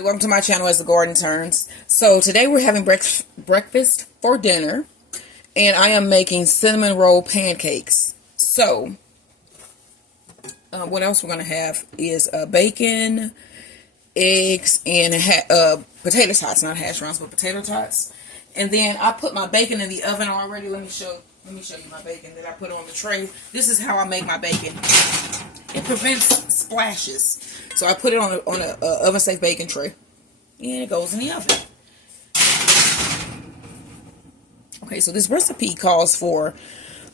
Welcome to my channel as the garden turns. So today we're having breakfast for dinner, and I am making cinnamon roll pancakes. So what else we're going to have is bacon, eggs, and potato tots, not hash browns, but potato tots. And then I put my bacon in the oven already. Let me show you my bacon that I put on the tray. This is how I make my bacon. It prevents splashes. So I put it on a oven safe bacon tray, and it goes in the oven. Okay, so this recipe calls for,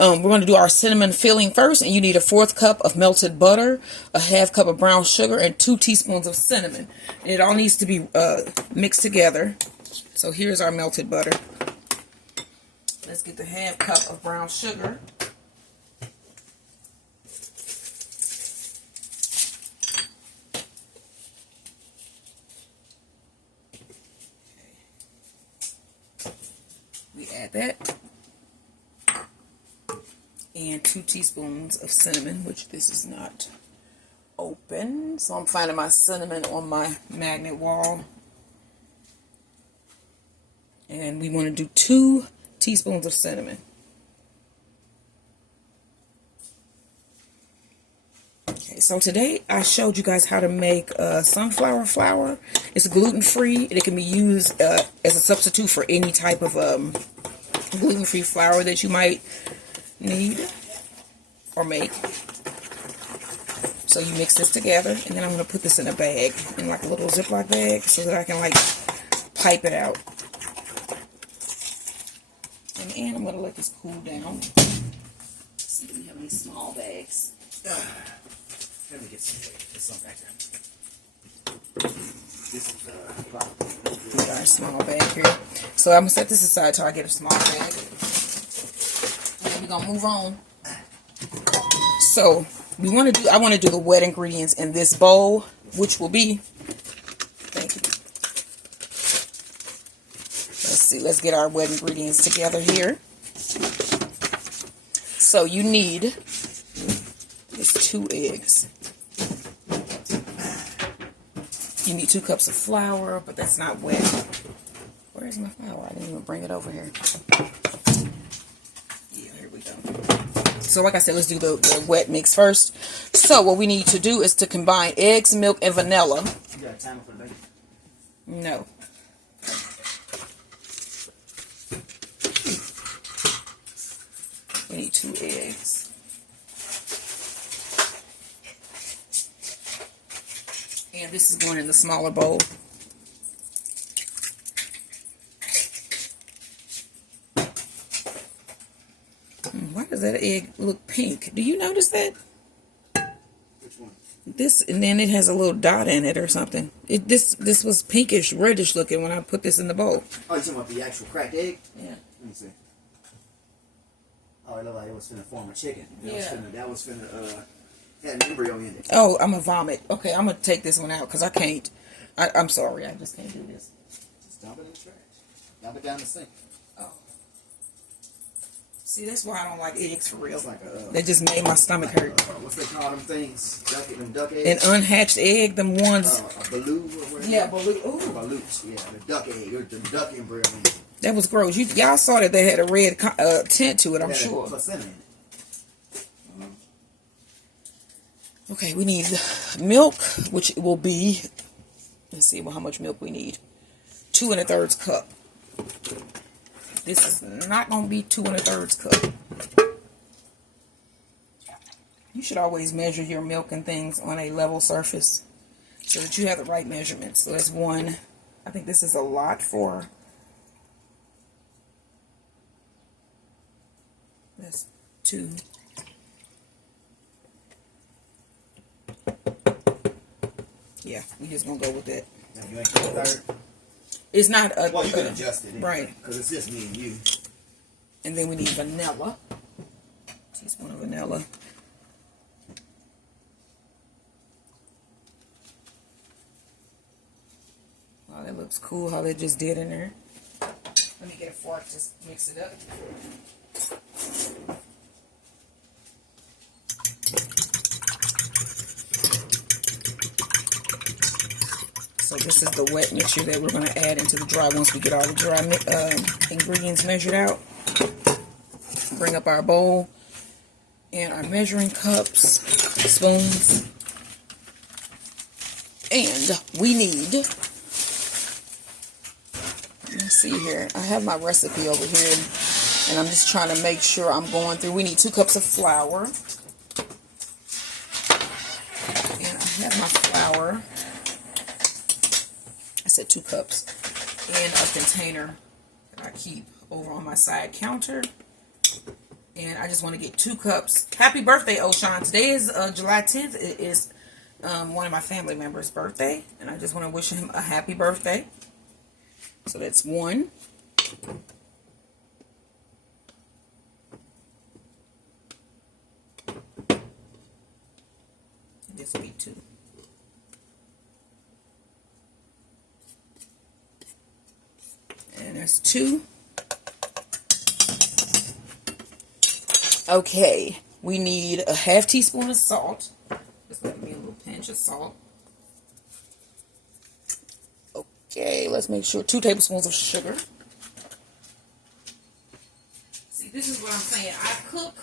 we're going to do our cinnamon filling first, and you need a 1/4 cup of melted butter, a 1/2 cup of brown sugar, and 2 teaspoons of cinnamon. And it all needs to be mixed together. So here's our melted butter. Let's get the 1/2 cup of brown sugar. We add that, and 2 teaspoons of cinnamon, which this is not open, so I'm finding my cinnamon on my magnet wall. And we want to do 2 teaspoons of cinnamon. Okay, so today I showed you guys how to make sunflower flour. It's gluten-free, and it can be used as a substitute for any type of gluten-free flour that you might need or make. So you mix this together, and then I'm going to put this in a bag, in like a little Ziploc bag, so that I can like pipe it out. And I'm going to let this cool down. Let's see if we have any small bags. Let me get some back there. This is our small bag here. So I'm gonna set this aside till I get a small bag. And then we're gonna move on. So I want to do the wet ingredients in this bowl, which will be, thank you. Let's see, let's get our wet ingredients together here. So you need 2 eggs. You need 2 cups of flour, but that's not wet. Where's my flour? I didn't even bring it over here. Yeah, here we go. So like I said, let's do the wet mix first. So what we need to do is to combine eggs, milk, and vanilla. You got a timer for the bacon? No. We need 2 eggs. And this is going in the smaller bowl. Why does that egg look pink? Do you notice that? Which one? This, and then it has a little dot in it or something. This was pinkish, reddish looking when I put this in the bowl. Oh, you talking about the actual cracked egg? Yeah. Let me see. Oh, it looked like it was finna form a chicken. That was finna had an embryo in it. Oh, I'm gonna vomit. Okay, I'm gonna take this one out because I can't. I'm sorry, I just can't do this. Just dump it in the trash. Dump it down the sink. Oh. See, that's why I don't like eggs for real. It's like a, they just made my stomach hurt. What's they call them things? Them duck eggs? An unhatched egg, them ones. A baloo or whatever. Yeah, baloo. Ooh. Baloots, yeah, the duck egg, or the duck embryo. That was gross. Y'all saw that they had a red tint to it, I'm sure. Placenta in it. Okay, we need milk, which will be, let's see how much milk we need. 2 1/3 cup. This is not going to be 2 1/3 cup. You should always measure your milk and things on a level surface so that you have the right measurements. So that's 1. I think this is a lot for, that's 2. Yeah, we just gonna go with that. Now you ain't got a 1/3? It's not a... Well, you can adjust it. Right. Because it's just me and you. And then we need vanilla. Teaspoon of vanilla. Wow, that looks cool how they just did in there. Let me get a fork, just mix it up. This is the wet mixture that we're going to add into the dry once we get all the dry ingredients measured out. Bring up our bowl and our measuring cups, spoons, and we need, let's see here, I have my recipe over here, and I'm just trying to make sure I'm going through. We need 2 cups of flour, and I have my flour, I said 2 cups, in a container that I keep over on my side counter. And I just want to get 2 cups. Happy birthday, Oshan. Today is July 10th. It is one of my family members' birthday. And I just want to wish him a happy birthday. So that's 1. This will be 2. And that's 2. Okay, we need a ½ teaspoon of salt. Just let me a little pinch of salt. Okay, let's make sure 2 tablespoons of sugar. See, this is what I'm saying. I cook.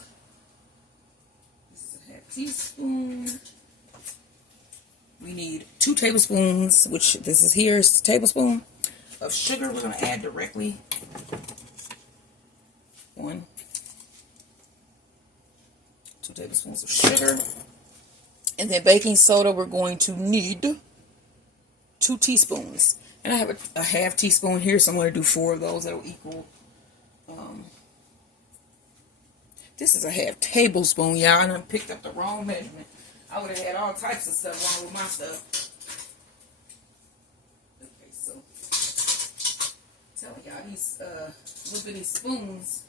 This is a ½ teaspoon. We need 2 tablespoons, which this is here is a tablespoon of sugar. We're going to add directly. 1. 2 tablespoons of sugar. And then baking soda, we're going to need 2 teaspoons. And I have a ½ teaspoon here, so I'm going to do 4 of those. That'll equal, this is a ½ tablespoon, y'all. And I picked up the wrong measurement. I would have had all types of stuff wrong with my stuff. Okay, so, telling y'all these little bitty spoons.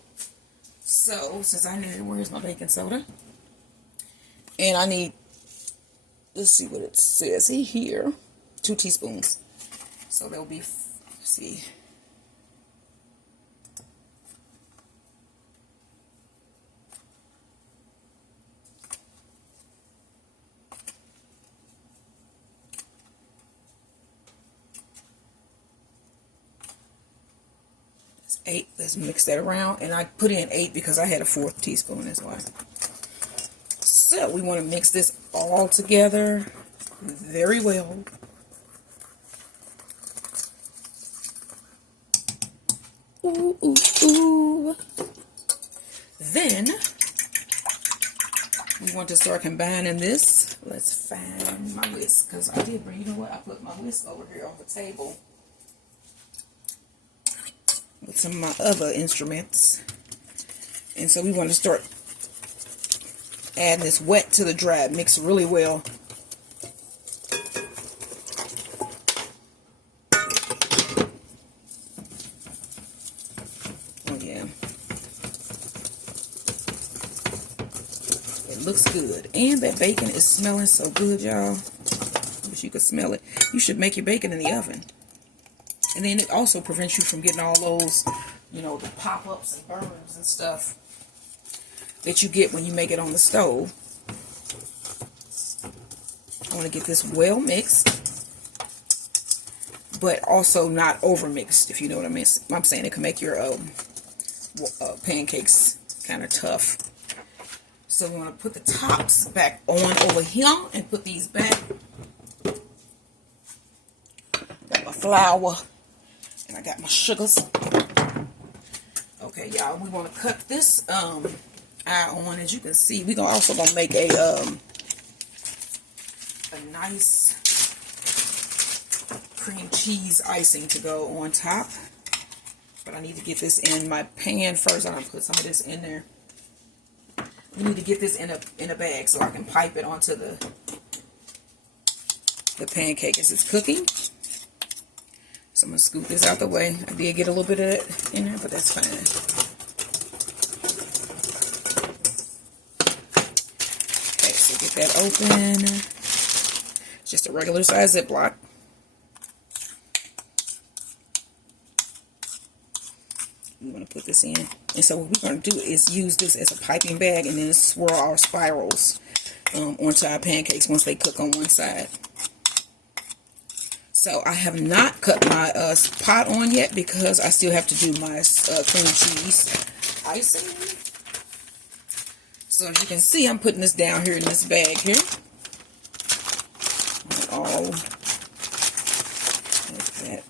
So, since I need, where's my baking soda? And I need, let's see what it says here, 2 teaspoons. So there'll be, let's see. That's 8. Let's mix that around. And I put in 8 because I had a 4th teaspoon, that's why. So we want to mix this all together very well. Ooh, ooh, ooh. Then we want to start combining this. Let's find my whisk, because I did bring, you know what, I put my whisk over here on the table with some of my other instruments. And so we want to start adding this wet to the dry. Mix really well. Oh yeah. It looks good. And that bacon is smelling so good, y'all. I wish you could smell it. You should make your bacon in the oven. And then it also prevents you from getting all those, you know, the pop-ups and burns and stuff that you get when you make it on the stove. I want to get this well mixed, but also not over mixed, if you know what I mean. I'm saying it can make your pancakes kind of tough. So we want to put the tops back on over here and put these back. Got my flour and I got my sugars. Okay, y'all, we want to cut this eye on. As you can see, we're also gonna make a nice cream cheese icing to go on top. But I need to get this in my pan first. I'm gonna put some of this in there. We need to get this in a bag so I can pipe it onto the pancake as it's cooking. So I'm gonna scoop this out the way. I did get a little bit of it in there, but that's fine. That open. It's just a regular size Ziploc. We want to put this in. And so what we're going to do is use this as a piping bag and then swirl our spirals onto our pancakes once they cook on one side. So I have not cut my pot on yet because I still have to do my cream cheese icing. So as you can see, I'm putting this down here in this bag here. All like that.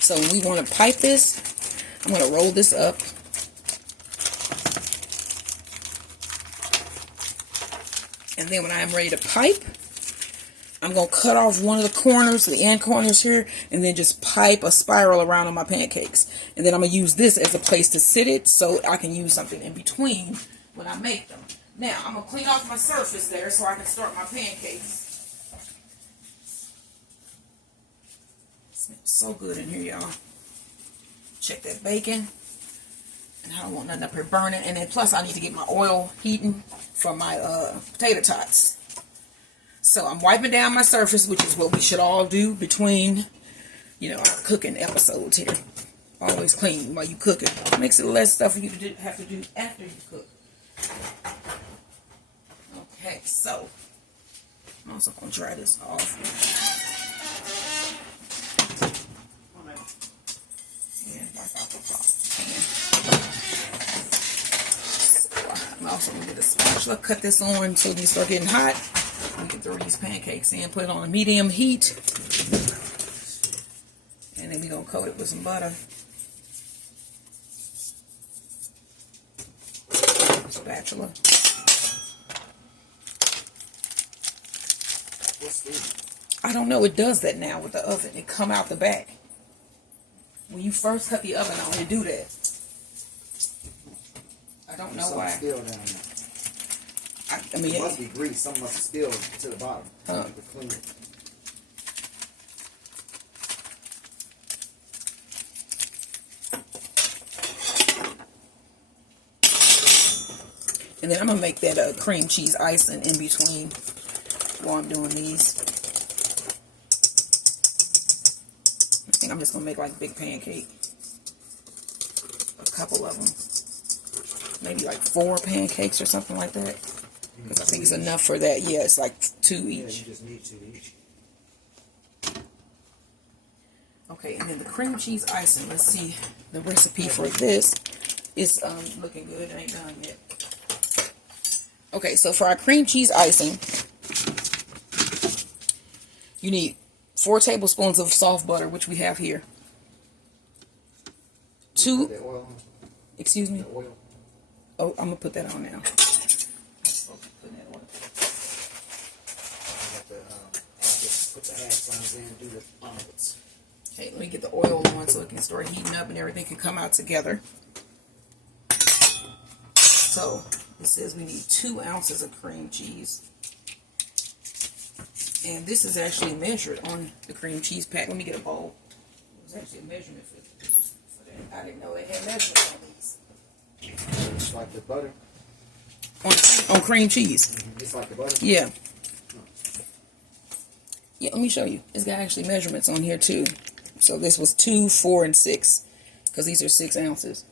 So when we want to pipe this, I'm going to roll this up. And then when I'm ready to pipe, I'm going to cut off one of the corners, the end corners here, and then just pipe a spiral around on my pancakes. And then I'm going to use this as a place to sit it so I can use something in between when I make them. Now, I'm going to clean off my surface there so I can start my pancakes. It smells so good in here, y'all. Check that bacon. And I don't want nothing up here burning. And then plus I need to get my oil heating for my potato tots. So I'm wiping down my surface, which is what we should all do between, you know, our cooking episodes here. Always clean while you cook it. Makes it less stuff for you to have to do after you cook. Okay, so I'm also going to dry this off. Yeah, wipe off the top. I'm also going to get a spatula, cut this on so when you start getting hot, we can throw these pancakes in, put it on a medium heat, and then we're going to coat it with some butter. Spatula. I don't know, it does that now with the oven. It come out the back. When you first cut the oven on, you do that. I don't know why. Still down there. I mean, it must be grease. Something must have spilled to the bottom. Huh. To clean it. And then I'm going to make that cream cheese icing in between while I'm doing these. I think I'm just going to make like a big pancake. A couple of them. Maybe like 4 pancakes or something like that. Because I think it's enough for that. Yeah, it's like 2 each. Yeah, you just need 2 each. Okay, and then the cream cheese icing. Let's see the recipe for this. It's looking good. It ain't done yet. Okay, so for our cream cheese icing, you need 4 tablespoons of soft butter, which we have here. 2. Excuse me. Oh, I'm gonna put that on now. Okay, let me get the oil on so it can start heating up and everything can come out together. So it says we need 2 ounces of cream cheese. And this is actually measured on the cream cheese pack. Let me get a bowl. There's actually a measurement for that. I didn't know they had measurements on these. It's like the butter. On cream cheese. It's like the butter? Yeah. Yeah, let me show you. It's got actually measurements on here too. So this was 2, 4, and 6. Because these are 6 ounces.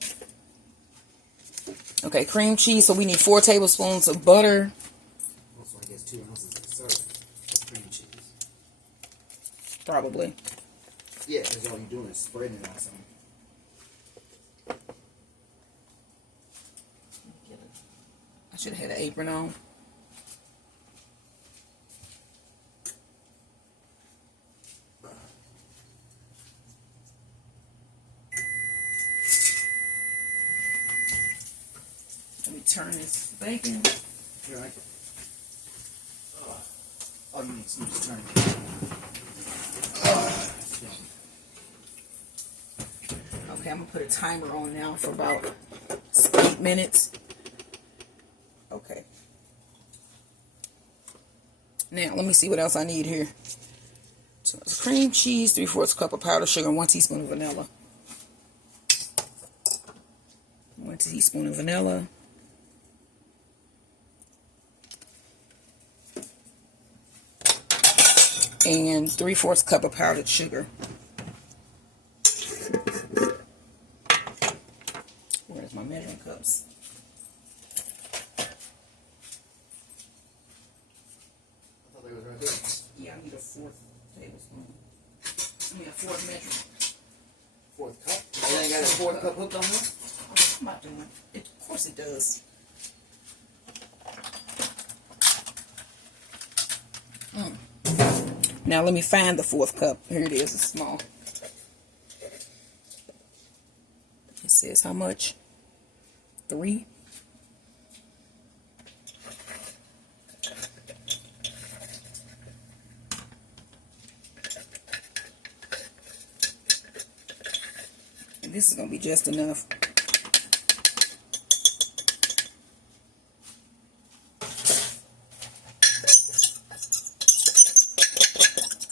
Okay, cream cheese. So we need 4 tablespoons of butter. Also, I guess 2 ounces of cream cheese. Probably. Yeah, because all you're doing is spreading it on something. I should have had an apron on. Let me turn this bacon. Here, all you need to do is turn it. Okay, I'm going to put a timer on now for about 8 minutes. Okay. Now, let me see what else I need here. So, cream cheese, 3/4 cup of powdered sugar, and 1 teaspoon of vanilla. 1 teaspoon of vanilla. And 3/4 cup of powdered sugar. Where's my measuring cups? fourth tablespoon. I mean a fourth measure. Fourth cup? It ain't got a fourth cup hooked on there? What am I doing? Of course it does. Now let me find the fourth cup. Here it is. It's small. It says how much? 3. And this is going to be just enough.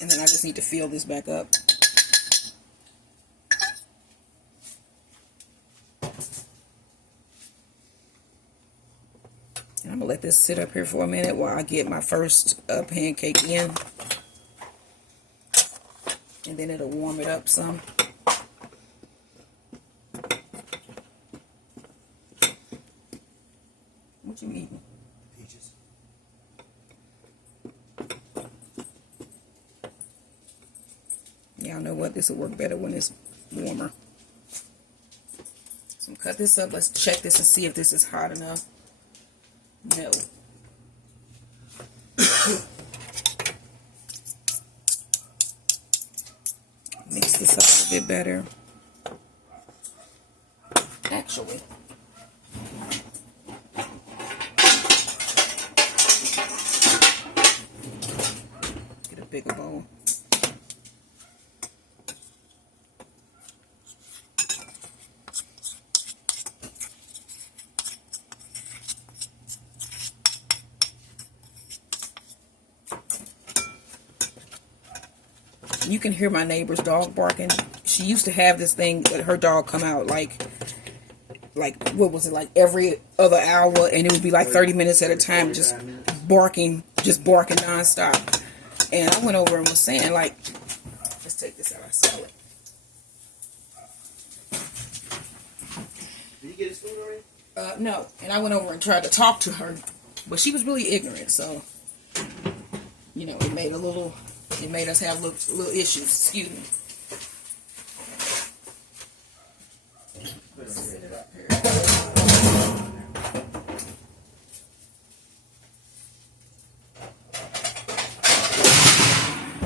And then I just need to fill this back up. And I'm going to let this sit up here for a minute while I get my first pancake in. And then it'll warm it up some. What you eating? Peaches. Y'all know what? This will work better when it's warmer. So cut this up. Let's check this and see if this is hot enough. No. Mix this up a little bit better. Actually, get a bigger bowl. You can hear my neighbor's dog barking. She used to have this thing that her dog come out like what was it, like every other hour, and it would be like 30 minutes at a time, just barking nonstop. And I went over and was saying, like, let's take this out. I saw it. Did you get his food already? No. And I went over and tried to talk to her, but she was really ignorant. So, you know, it made us have little issues. Excuse me. Set it up here.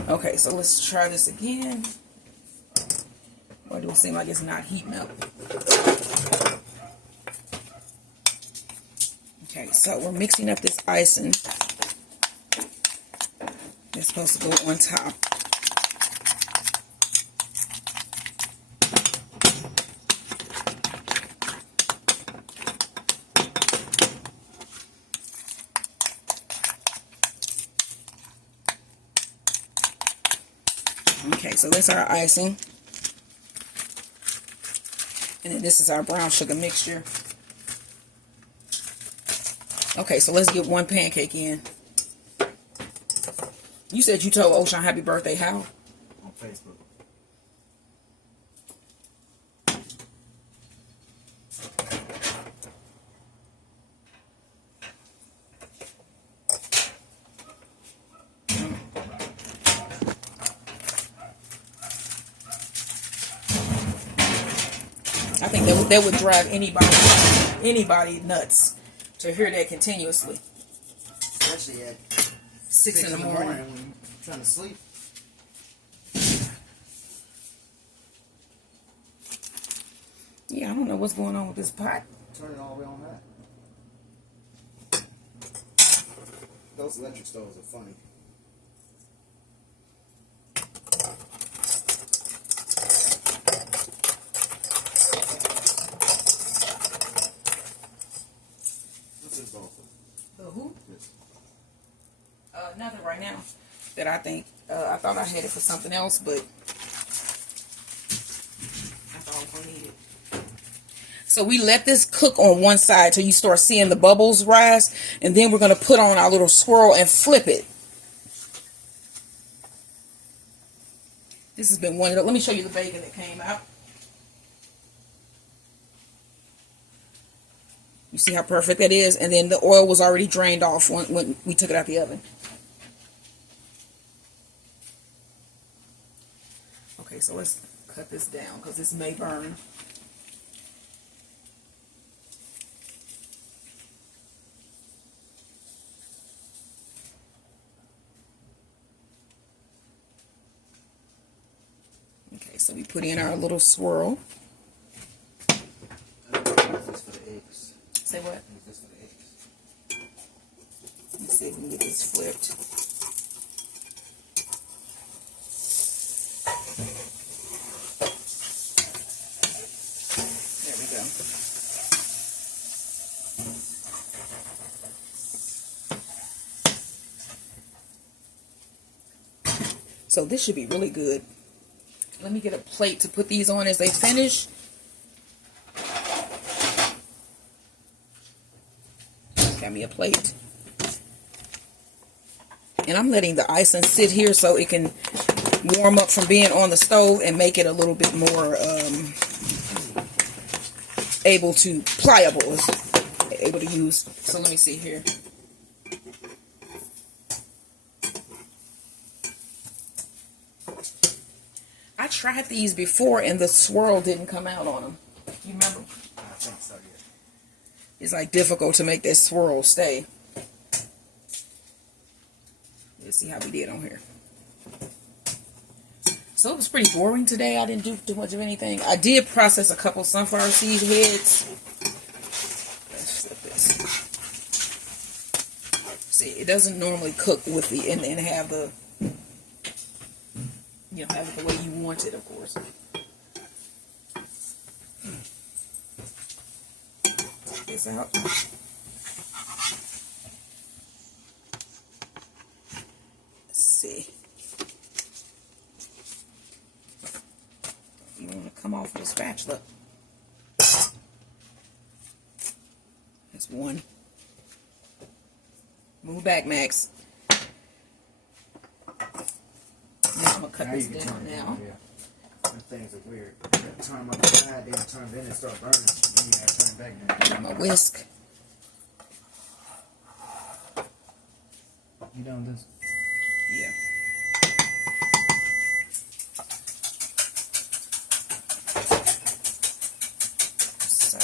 Okay, so let's try this again. Why do it seem like it's not heating up? Okay, so we're mixing up this icing. It's supposed to go on top. Okay, so that's our icing. And then this is our brown sugar mixture. Okay, so let's get one pancake in. You said you told Ocean happy birthday how? On Facebook. I think that would drive anybody nuts to hear that continuously. Especially at 6 in the morning. When you're trying to sleep. Yeah, I don't know what's going on with this pot. Turn it all the way on that. Those electric stoves are funny. What's this bowl for? The who? This. Nothing right now. That I think, I thought I had it for something else, but that's all I needed. So we let this cook on one side till you start seeing the bubbles rise, and then we're going to put on our little swirl and flip it. This has been one of the, let me show you the bacon that came out. You see how perfect that is? And then the oil was already drained off when we took it out the oven. Okay, so let's cut this down because this may burn. Okay, so we put in our little swirl. This for the eggs. Say what? This for the eggs. Let's see if we can get this flipped. There we go. So this should be really good. Let me get a plate to put these on as they finish. Got me a plate. And I'm letting the icing sit here so it can warm up from being on the stove and make it a little bit more able to use. So let me see here. I tried these before and the swirl didn't come out on them. You remember? I think so, yeah. It's like difficult to make that swirl stay. Let's see how we did on here. So it was pretty boring today. I didn't do too much of anything. I did process a couple sunflower seed heads. Let's flip this. See, it doesn't normally cook with the and have the have it the way you want it, of course. Take this out. Let's see. You want to come off with a spatula. That's one. Move back, Max. Now I'm going to cut this down now. Yeah. Some things are weird. You gotta turn them up the side, then turn it in and start burning. Then you gotta turn it back down. Got my whisk. You done this? Yeah. So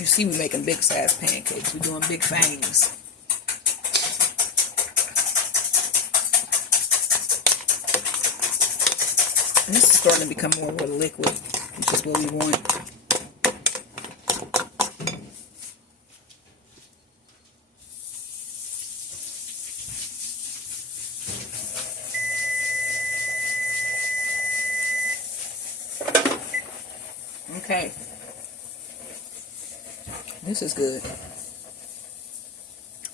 you see we making big size pancakes. We're doing big things. And this is starting to become more of a liquid, which is what we want. Okay. This is good.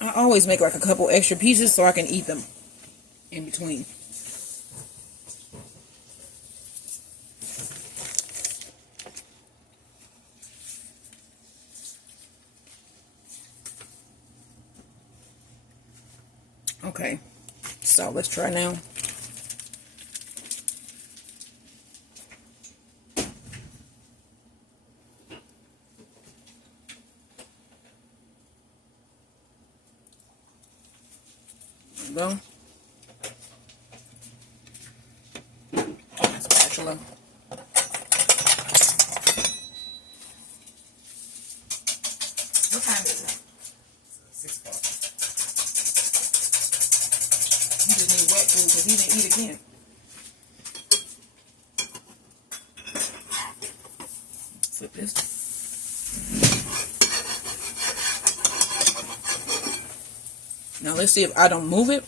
I always make like a couple extra pieces so I can eat them in between. Okay, so let's try now. There we go. Spatula. What time is it? 6 o'clock. He just need wet food because he didn't eat again. Flip this. Now let's see if I don't move it.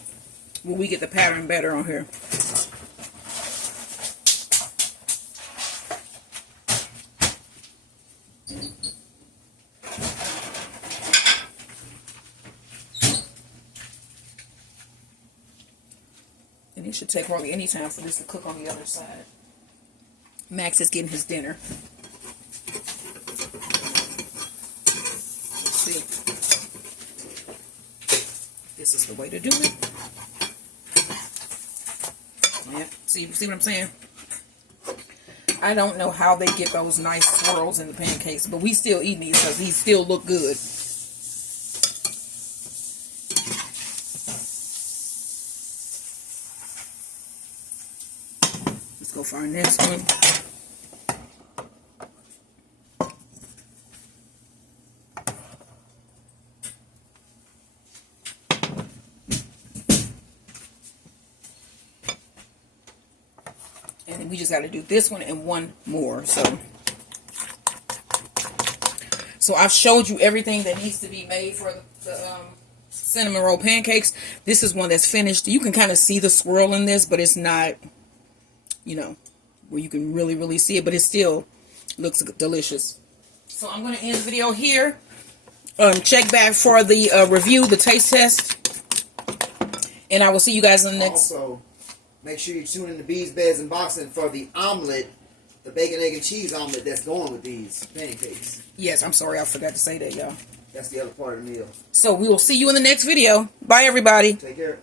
Will we get the pattern better on here? And it should take hardly any time for this to cook on the other side. Max is getting his dinner. Let's see. This is the way to do it. Yeah, see what I'm saying? I don't know how they get those nice swirls in the pancakes, but we still eating these because these still look good. Let's go find this one. And then we just got to do this one and one more. So I've showed you everything that needs to be made for the cinnamon roll pancakes. This is one that's finished. You can kind of see the swirl in this, but it's not, you know, where you can really see it, but it still looks delicious. So I'm going to end the video here. Check back for the review, the taste test, and I will see you guys in the next. Also, make sure you tune in to Bees, Beds, and Boxing for the omelet, the bacon, egg, and cheese omelet that's going with these pancakes. Yes, I'm sorry, I forgot to say that, y'all. That's the other part of the meal. So we will see you in the next video. Bye, everybody. Take care.